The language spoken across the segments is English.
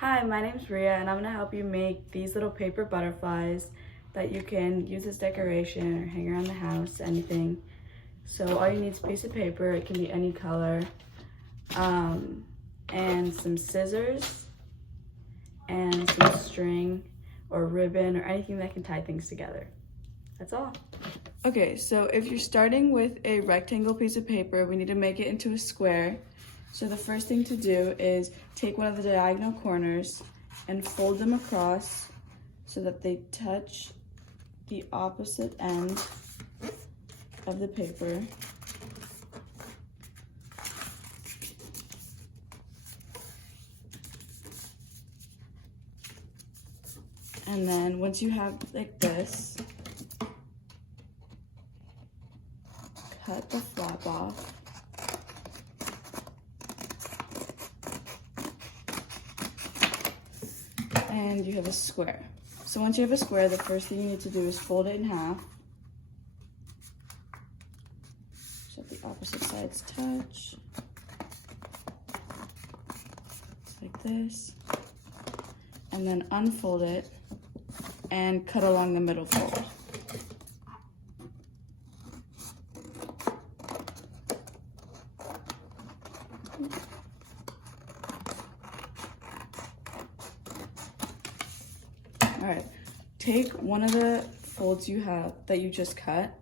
Hi, my name's Riya and I'm going to help you make these little paper butterflies that you can use as decoration or hang around the house, anything. So all you need is a piece of paper, it can be any color, and some scissors and some string or ribbon or anything that can tie things together. That's all. Okay, so if you're starting with a rectangle piece of paper, we need to make it into a square. So the first thing to do is take one of the diagonal corners and fold them across so that they touch the opposite end of the paper. And then once you have like this, cut the flap off. And you have a square. So once you have a square, the first thing you need to do is fold it in half so that the opposite sides touch. Like this. And then unfold it and cut along the middle fold. All right, take one of the folds you have that you just cut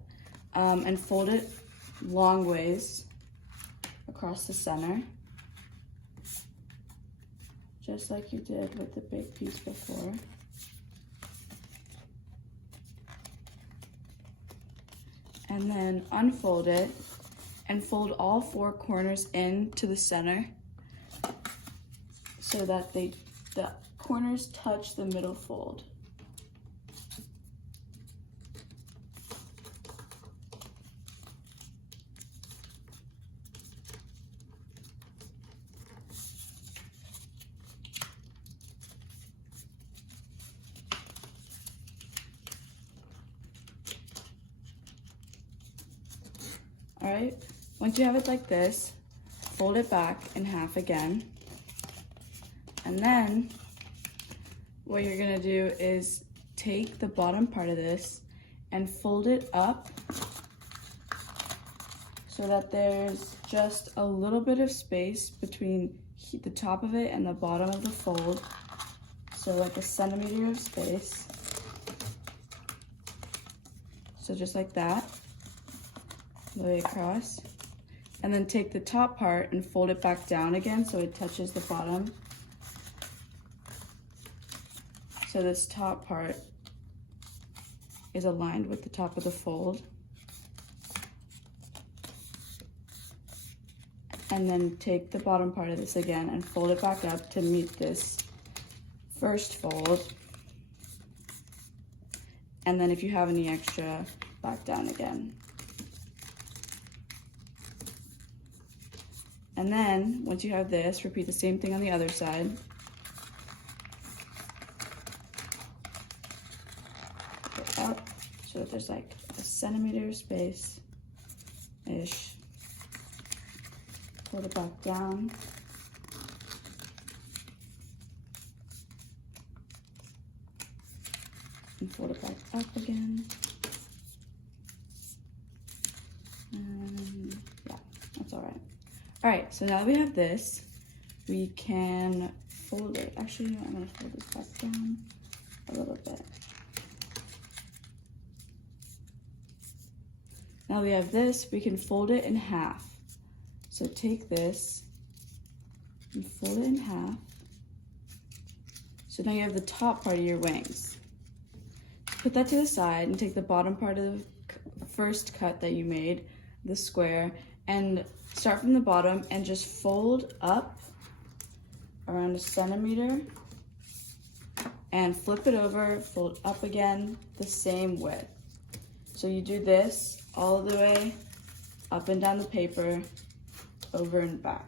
and fold it long ways across the center, just like you did with the big piece before. And then unfold it and fold all four corners into the center so that the corners touch the middle fold. All right, once you have it like this, fold it back in half again. And then what you're gonna do is take the bottom part of this and fold it up so that there's just a little bit of space between the top of it and the bottom of the fold. So like a centimeter of space. So just like that, all the way across. And then take the top part and fold it back down again so it touches the bottom. So this top part is aligned with the top of the fold. And then take the bottom part of this again and fold it back up to meet this first fold. And then if you have any extra, back down again. And then once you have this, repeat the same thing on the other side. Up so that there's like a centimeter space-ish. Fold it back down. And fold it back up again. And yeah, that's all right. All right, so now that we have this, we can fold it. Actually, I'm gonna fold this back down a little bit. Now we have this, we can fold it in half. So take this and fold it in half. So now you have the top part of your wings. Put that to the side and take the bottom part of the first cut that you made, the square, and start from the bottom and just fold up around a centimeter and flip it over, fold up again the same width. So you do this all the way up and down the paper, over and back.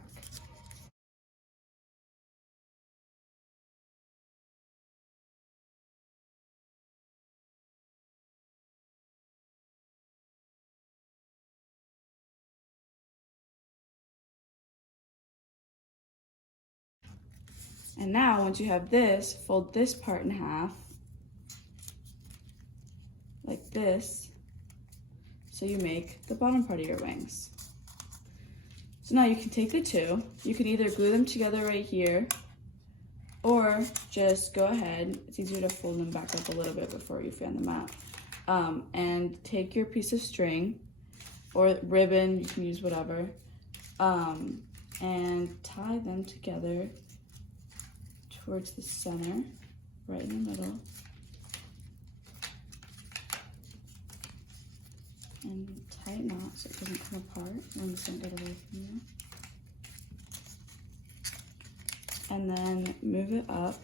And now, once you have this, fold this part in half, like this, so you make the bottom part of your wings. So now you can take the two, you can either glue them together right here, or just go ahead, it's easier to fold them back up a little bit before you fan them out, and take your piece of string, or ribbon, you can use whatever, and tie them together towards the center, right in the middle. And tie it knot so it doesn't come apart. Wings don't get away from you. And then move it up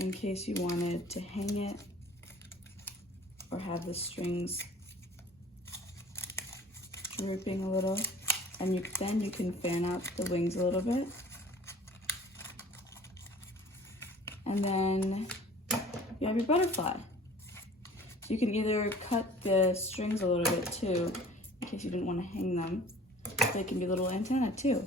in case you wanted to hang it or have the strings drooping a little. And then you can fan out the wings a little bit. And then you have your butterfly. You can either cut the strings a little bit too, in case you didn't want to hang them. They can be little antennae too.